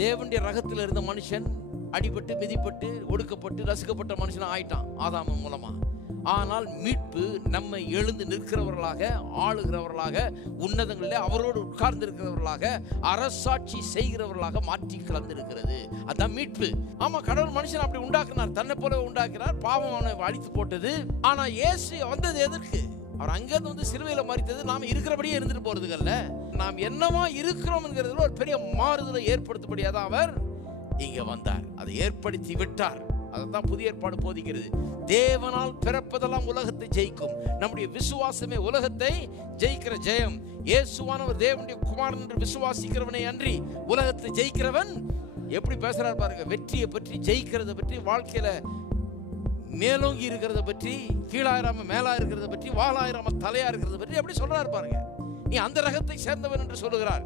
தேவனுடைய ரகத்தில் இருந்த மனுஷன் அடிபட்டு மிதிப்பட்டு ஒடுக்கப்பட்டு ரசிக்கப்பட்ட மனுஷன் ஆயிட்டான் ஆதாம் மூலமா. ஆனால் மீட்பு நம்மை எழுந்து நிற்கிறவர்களாக, ஆளுகிறவர்களாக, உன்னதங்களிலே அவரோடு உட்கார்ந்து இருக்கிறவர்களாக, அரசாட்சி செய்கிறவர்களாக மாற்றி கலந்திருக்கிறது. அதான் மீட்பு. ஆமா, கடவுள் மனுஷன் அப்படி உண்டாக்குனார், தன்னை போல உண்டாக்கினார். பாவம் அவனை அழித்து போட்டது. ஆனா இயேசு வந்தது எதற்கு? அவர் அங்கிருந்து வந்து சிலுவையில மரித்தது நாம் இருக்கிறபடியே இருந்துட்டு போறதுக்கல்ல. நாம் என்னவா இருக்கிறோம் என்கிறதுல ஒரு பெரிய மாறுதலை ஏற்படுத்தபடியாக அவர் இங்க வந்தார். அதை ஏற்படுத்தி விட்டார். அதான் புதிய ஏற்பாடு போதிக்கிறது. தேவனால் பிறப்பதெல்லாம் உலகத்தை ஜெயிக்கும். நம்முடைய விசுவாசமே உலகத்தை ஜெயிக்கிற ஜெயம். இயேசுவானவர் தேவனுடைய குமாரன் என்று விசுவாசிக்கிறவனை அன்றி உலகத்தை ஜெயிக்கிறவன். எப்படி பேசுறாரு பாருங்க. வெற்றியை பற்றி, ஜெயிக்கிறத பற்றி, வாழ்க்கையில மேலோங்கி இருக்கிறத பற்றி, கீழாயிராம மேலா இருக்கிறத பற்றி, வாழாயிராம தலையா இருக்கிறத பற்றி எப்படி சொல்றாரு பாருங்க. நீ அந்த ரகத்தை சேர்ந்தவன் என்று சொல்லுகிறார்.